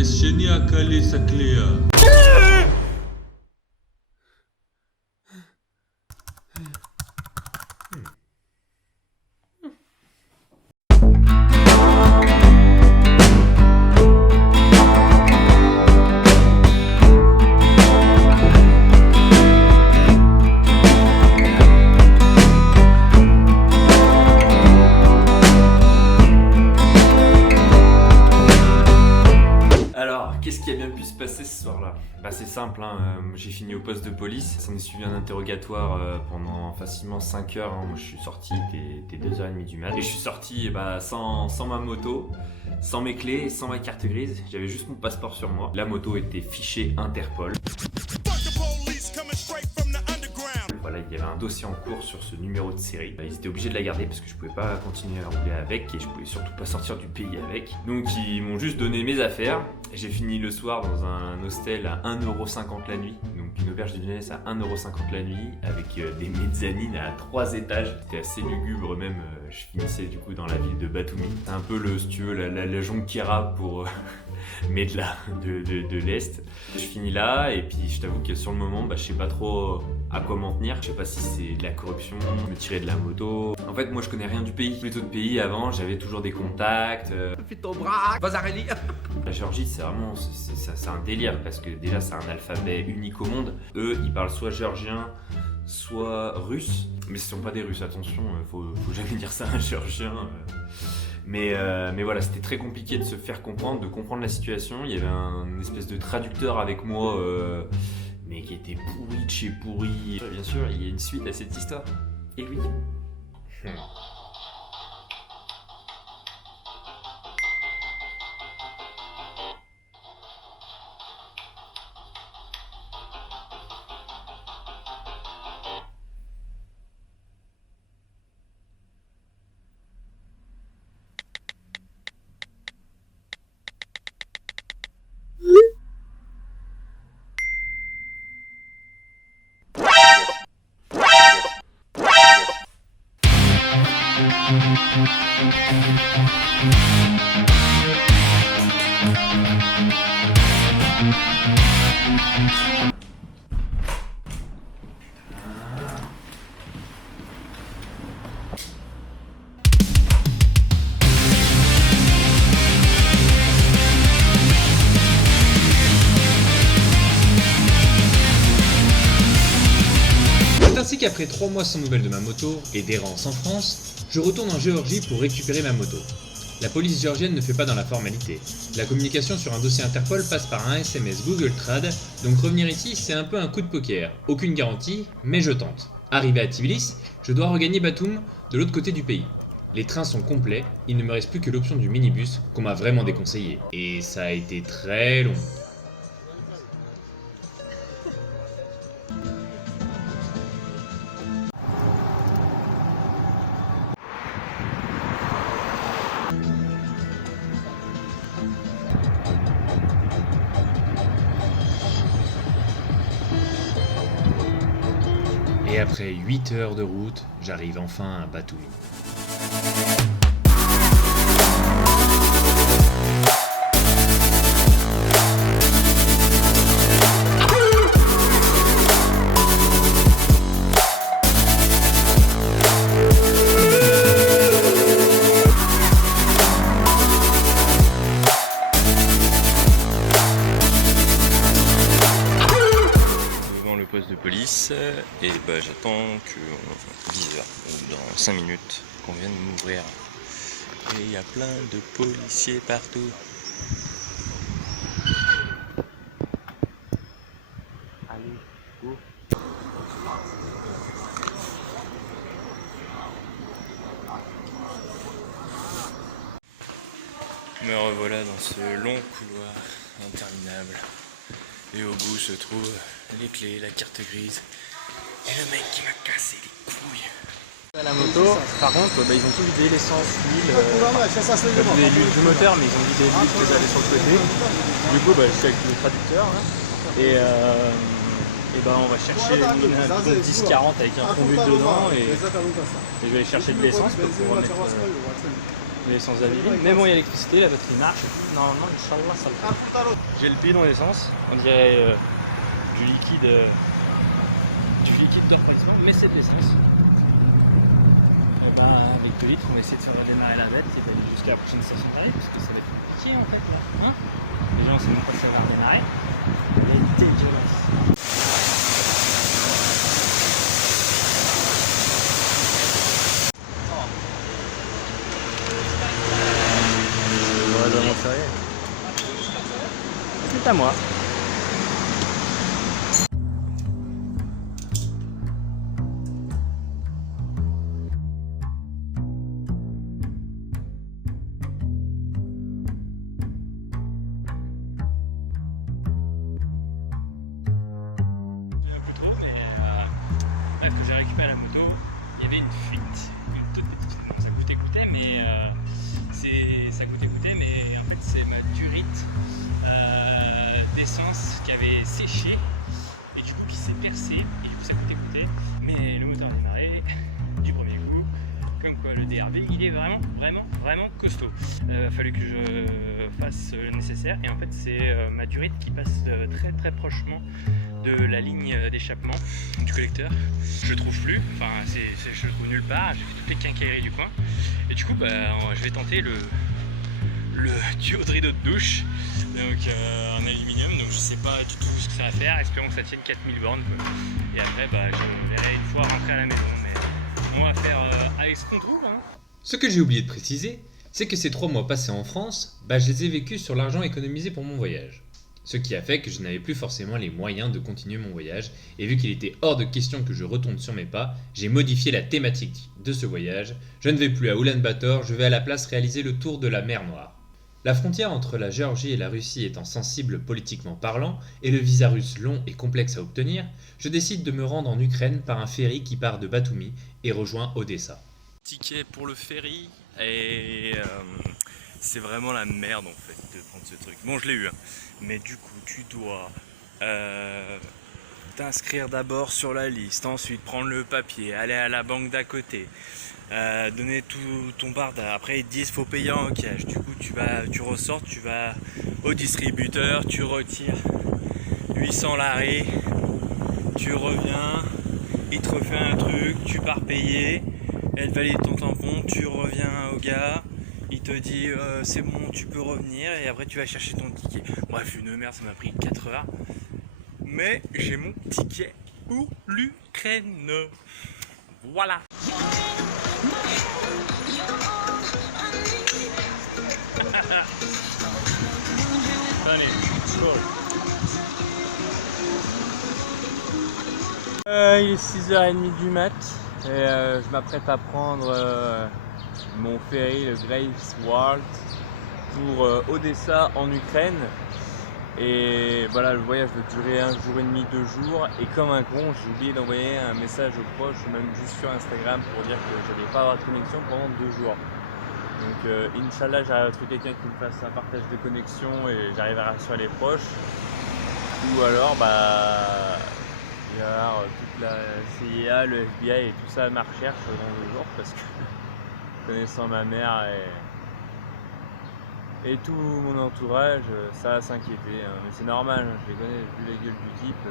Решение Калиса Клея. Qu'est-ce qui a bien pu se passer ce soir-là? Bah c'est simple, hein. J'ai fini au poste de police, ça m'a suivi un interrogatoire pendant facilement 5 heures, hein. Moi je suis sorti dès 2h30 du mat. Et je suis sorti sans ma moto, sans mes clés, sans ma carte grise, j'avais juste mon passeport sur moi. La moto était fichée Interpol. Voilà, il y avait un dossier en cours sur ce numéro de série. Ils étaient obligés de la garder parce que je pouvais pas continuer à rouler avec et je pouvais surtout pas sortir du pays avec. Donc ils m'ont juste donné mes affaires. J'ai fini le soir dans un hostel à 1,50€ la nuit. Donc une auberge de jeunesse à 1,50€ la nuit avec des mezzanines à 3 étages. C'était assez lugubre même. Je finissais du coup dans la ville de Batumi. C'est un peu si tu veux, la Jonquera pour mais de l'Est. Je finis là et puis je t'avoue que sur le moment, je sais pas trop à quoi m'en tenir. Je sais pas si c'est de la corruption, me tirer de la moto. En fait, moi je connais rien du pays. Tous les autres pays avant, j'avais toujours des contacts. Fais ton bras, Vazarelli. La Géorgie, c'est vraiment c'est un délire parce que déjà c'est un alphabet unique au monde. Eux, ils parlent soit géorgien, soit russe. Mais ce sont pas des Russes, attention, faut jamais dire ça à un Géorgien. Mais voilà, c'était très compliqué de se faire comprendre, de comprendre la situation. Il y avait une espèce de traducteur avec moi, mais qui était pourri de chez pourri. Bien sûr, il y a une suite à cette histoire. Et oui. C'est ainsi qu'après 3 mois sans nouvelles de ma moto et d'errance en France, je retourne en Géorgie pour récupérer ma moto. La police géorgienne ne fait pas dans la formalité. La communication sur un dossier Interpol passe par un SMS Google Trad, donc revenir ici c'est un peu un coup de poker. Aucune garantie, mais je tente. Arrivé à Tbilissi, je dois regagner Batum de l'autre côté du pays. Les trains sont complets, il ne me reste plus que l'option du minibus qu'on m'a vraiment déconseillé. Et ça a été très long. Et après 8 heures de route, j'arrive enfin à Batumi. De police et j'attends que 10h, dans 5 minutes qu'on vienne m'ouvrir et il y a plein de policiers partout. Allez, go. Me revoilà dans ce long couloir interminable. Et au bout se trouvent les clés, la carte grise et le mec qui m'a cassé les couilles. À la moto, par contre, ils ont tout vidé, l'essence, l'huile, du moteur, mais ils ont vidé l'huile que j'avais sur le côté. Du coup, je suis avec le traducteur là, et on va chercher une 10-40 avec un fond d'huile dedans et je vais aller chercher de l'essence pour pouvoir mettre. l'essence d'Amélie. Mais bon, il y a l'électricité, la batterie marche. Normalement, Inch'Allah, ça le fait. J'ai le bidon d'essence, on dirait du liquide de refroidissement, mais c'est de l'essence. Et ben, avec 2 litres, on va essayer de faire redémarrer la bête et d'aller jusqu'à la prochaine station d'arrêt, parce que ça va être compliqué en fait là. Hein, les gens, c'est même pas si ça va redémarrer. Elle est dégueulasse. C'est à moi. Bref, quand j'ai récupéré la moto, il y avait une fuite. Ça coûtait, mais en fait c'est ma durite d'essence qui avait séché et du coup qui s'est percé et du coup ça coûtait. Mais le moteur a démarré du premier coup. Comme quoi le DRV il est vraiment costaud. Il a fallu que je fasse le nécessaire et en fait c'est ma durite qui passe très prochement de la ligne d'échappement du collecteur. Je le trouve plus, enfin je le trouve nulle part, j'ai fait toutes les quincailleries du coin et du coup je vais tenter le tuyau de rideau de douche donc en aluminium, donc je sais pas du tout ce que ça va faire, espérons que ça tienne 4000 bornes quoi. Et après je verrai une fois rentrer à la maison, mais on va faire avec ce qu'on trouve hein. Ce que j'ai oublié de préciser, c'est que ces 3 mois passés en France, je les ai vécus sur l'argent économisé pour mon voyage. Ce qui a fait que je n'avais plus forcément les moyens de continuer mon voyage, et vu qu'il était hors de question que je retourne sur mes pas, j'ai modifié la thématique de ce voyage. Je ne vais plus à Oulan-Bator, je vais à la place réaliser le tour de la mer Noire. La frontière entre la Géorgie et la Russie étant sensible politiquement parlant, et le visa russe long et complexe à obtenir, je décide de me rendre en Ukraine par un ferry qui part de Batumi et rejoint Odessa. Ticket pour le ferry et c'est vraiment la merde en fait de prendre ce truc. Bon, je l'ai eu, hein. Mais du coup tu dois t'inscrire d'abord sur la liste, ensuite prendre le papier, aller à la banque d'à côté, donner tout ton barda. Après ils te disent faut payer en cash. Du coup tu ressors, tu vas au distributeur, tu retires 800 larés, tu reviens, il te refait un truc, tu pars payer, elle valide ton tampon, tu reviens au gars. Il te dit c'est bon, tu peux revenir et après tu vas chercher ton ticket. Bref, une merde, ça m'a pris 4 heures. Mais j'ai mon ticket pour l'Ukraine. Voilà. Allez, cool. Il est 6h30 du mat et je m'apprête à prendre mon ferry, le Greifswald, pour Odessa en Ukraine. Et voilà, le voyage doit durer 1 jour et demi, 2 jours. Et comme un con, j'ai oublié d'envoyer un message aux proches, même juste sur Instagram, pour dire que je n'allais pas avoir de connexion pendant 2 jours. Donc Inch'Allah, j'arrive à trouver quelqu'un qui me fasse un partage de connexion et j'arrive à rassurer les proches. Ou alors, il va y avoir toute la CIA, le FBI et tout ça à ma recherche dans 2 jours parce que connaissant ma mère et tout mon entourage, ça va s'inquiéter, hein. Mais c'est normal, hein, je les connais, vu la gueule du type.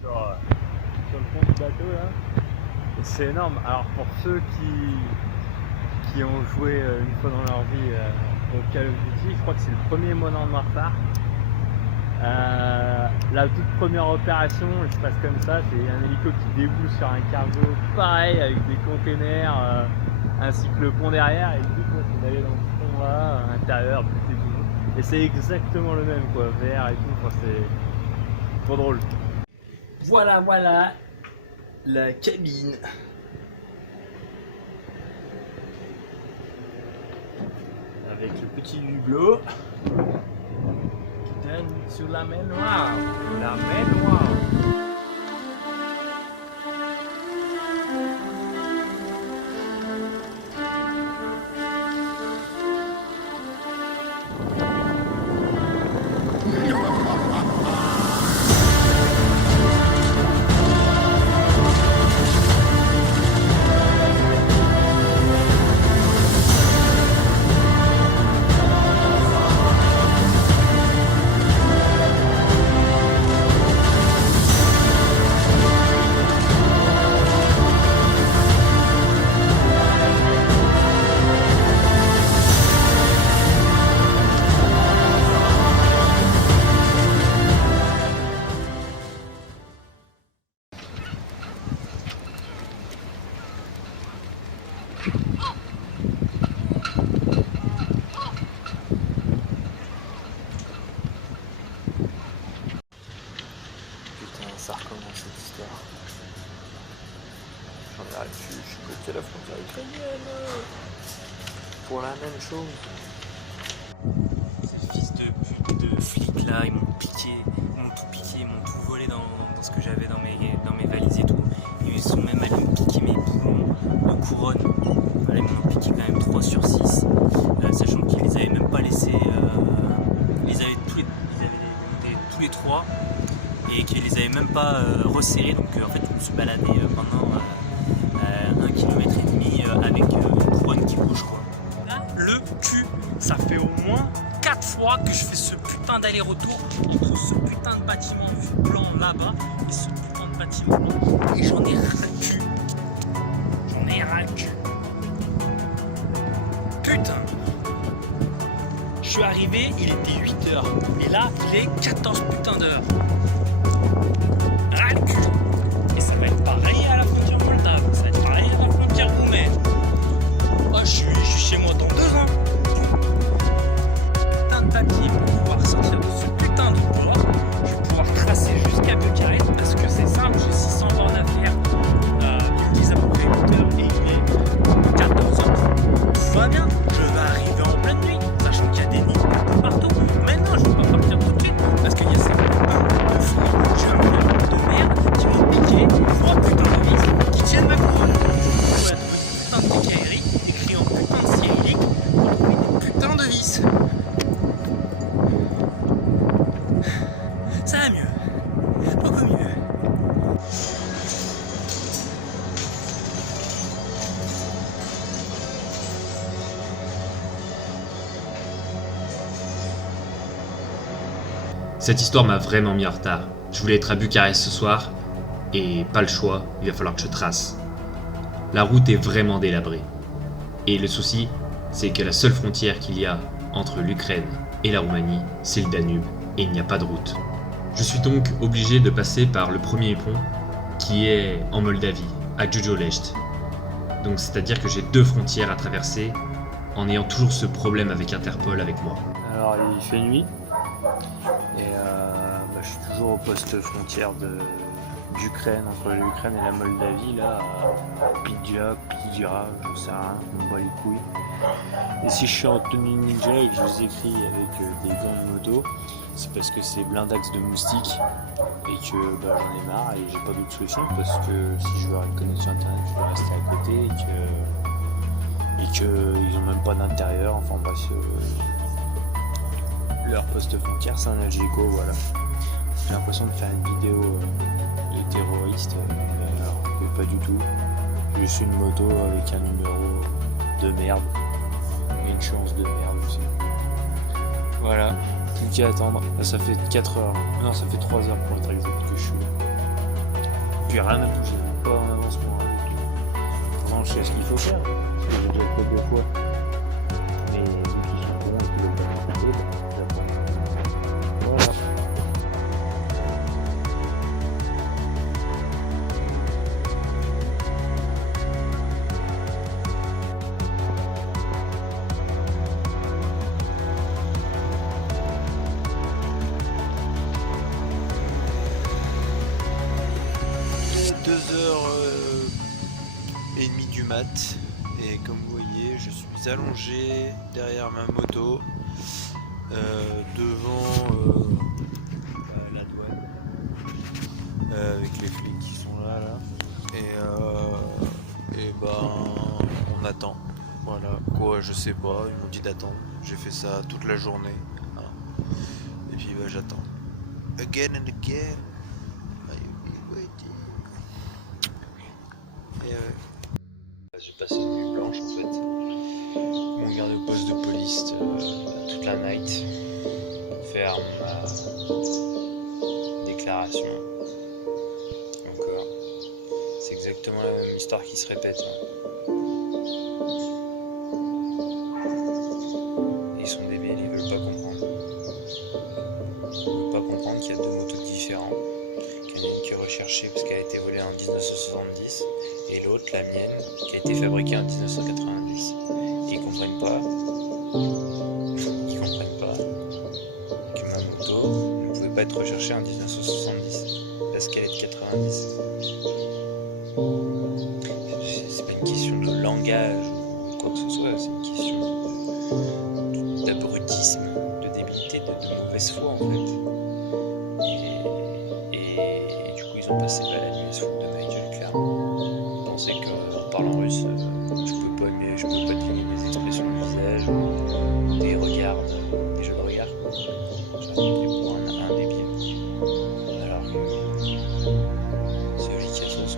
Sur le pont du bateau là. C'est énorme. Alors pour ceux qui ont joué une fois dans leur vie au Call of Duty, je crois que c'est le premier Modern Warfare. La toute première opération, elle se passe comme ça, c'est un hélico qui déboule sur un cargo pareil avec des containers ainsi que le pont derrière et le but c'est d'aller dans le pont là, à l'intérieur, tout et tout. Et c'est exactement le même quoi, vert et tout, enfin, c'est trop drôle. Voilà la cabine. Avec le petit hublot qui donne sur la mer Noire. La mer Noire. Putain, ça recommence cette histoire. J'en ai arrêté, je suis bloqué à la frontière ukrainienne. Pour la même chose. Ces fils de pute de flics là, ils m'ont piqué, ils m'ont tout piqué, ils m'ont tout volé dans ce que j'avais dans mes valises et tout. Ils sont même allés me piquer mes boulons de couronne. Voilà, ils m'en ont piqué quand même 3 sur 6, sachant qu'ils les avaient même pas laissés. Ils avaient tous les 3 et qu'ils les avaient même pas resserrés. Donc en fait, je me suis baladé pendant 1,5 km avec une couronne qui bouge quoi. Le cul, ça fait au moins 4 fois que je fais ce putain d'aller-retour entre ce putain de bâtiment blanc là-bas et ce putain de bâtiment blanc. Et j'en ai ras le cul. J'en ai ras le cul. Putain. Je suis arrivé, il était 8h. Et là, il est 14 putains d'heures. Ras le cul. Et ça va être pareil à la frontière moldave. Ça va être pareil à la frontière roumaine. Oh, je suis chez moi dans 2 ans. Putain de papier pour pouvoir sortir de ce putain de port. Je vais pouvoir tracer jusqu'à Bucarest parce que c'est simple, j'ai 600 bornes à faire. Ils me disent à peu près 8 heures et il est 14 heures. Tout va bien, je vais arriver en pleine nuit, sachant qu'il y a des nids partout. Maintenant, je ne vais pas partir tout de suite parce qu'il y a ces putains de fous, de merde qui m'ont piqué 3 putains de vis qui tiennent ma couronne. Ouais, putain de décaillerie écrit en putain de cyrillique pour trouver des putains de vis. Ça va mieux, beaucoup mieux. Cette histoire m'a vraiment mis en retard. Je voulais être à Bucarest ce soir, et pas le choix, il va falloir que je trace. La route est vraiment délabrée. Et le souci, c'est que la seule frontière qu'il y a entre l'Ukraine et la Roumanie, c'est le Danube, et il n'y a pas de route. Je suis donc obligé de passer par le premier pont, qui est en Moldavie, à Giurgiu-Lești. Donc c'est-à-dire que j'ai 2 frontières à traverser, en ayant toujours ce problème avec Interpol avec moi. Alors il fait nuit et je suis toujours au poste frontière d'Ukraine, entre l'Ukraine et la Moldavie, là, à Pidja, je sais rien, je me bats les couilles. Et si je suis en tenue ninja et que je vous écris avec des gants de moto, c'est parce que c'est blindax de moustiques et que j'en ai marre et j'ai pas d'autre solution parce que si je veux avoir une connexion internet, je vais rester à côté et qu'ils ont même pas d'intérieur, enfin bref. Leur poste frontière c'est un Algeco, voilà. J'ai l'impression de faire une vidéo de terroriste, alors que pas du tout. J'ai juste une moto avec un numéro de merde et une chance de merde aussi. Voilà, plus qu'à attendre. Là, ça fait 4 heures, non ça fait 3 heures pour être exact que je suis là. Puis rien n'a bougé, pas en avancement avec tout. Pourtant je sais ce qu'il faut faire, parce que j'ai déjà fait 2 fois. Mais vu qu'ils sont bons et qu'ils veulent pas m'écouter, j'apprends. Voilà. Il est 2h30 du mat et comme vous voyez je suis allongé derrière ma moto devant la douane avec les flics qui sont là et on attend, voilà quoi, je sais pas, ils m'ont dit d'attendre, j'ai fait ça toute la journée hein. Et puis j'attends again and again. J'ai passé une nuit blanche en fait. Mon garde-poste de police toute la night faire ma déclaration. Encore. C'est exactement la même histoire qui se répète. Ils sont débiles, ils veulent pas comprendre. Ils veulent pas comprendre qu'il y a 2 motos différentes. Qu'il y en a une qui est recherchée parce qu'elle a été volée en 1970 et l'autre, la mienne, qui a été fabriquée en 1990. Ils comprennent pas que ma moto ne pouvait pas être recherchée en 1970 parce qu'elle est de 90. C'est pas une question de langage ou quoi que ce soit, c'est une question d'abrutisme, de débilité, de mauvaise foi en fait. Et du coup ils ont passé la nuit à se foutre de ma gueule clairement. Ils pensaient qu'en parlant russe, je peux pas deviner des expressions de visage, des regards, des jeux de regard. J'aurais pris pour un débile. Alors que c'est lui qui a sauce.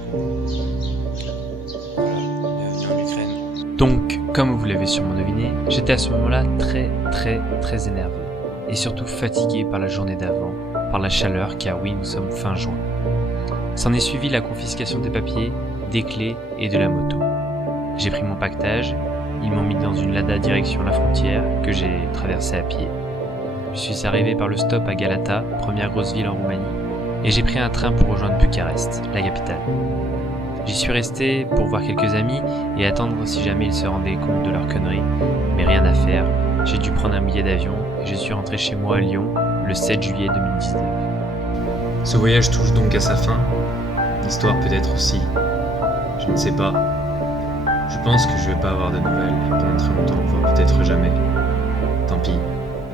Voilà, bienvenue en Ukraine. Donc, comme vous l'avez sûrement deviné, j'étais à ce moment-là très énervé. Et surtout fatigué par la journée d'avant, par la chaleur, car oui, nous sommes fin juin. S'en est suivi la confiscation des papiers, des clés et de la moto. J'ai pris mon pactage, ils m'ont mis dans une Lada direction la frontière que j'ai traversée à pied. Je suis arrivé par le stop à Galata, première grosse ville en Roumanie, et j'ai pris un train pour rejoindre Bucarest, la capitale. J'y suis resté pour voir quelques amis et attendre si jamais ils se rendaient compte de leur connerie, mais rien à faire, j'ai dû prendre un billet d'avion et je suis rentré chez moi à Lyon le 7 juillet 2019. Ce voyage touche donc à sa fin, l'histoire peut-être aussi, je ne sais pas. Je pense que je vais pas avoir de nouvelles pendant très longtemps, voire peut-être jamais. Tant pis,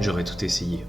j'aurais tout essayé.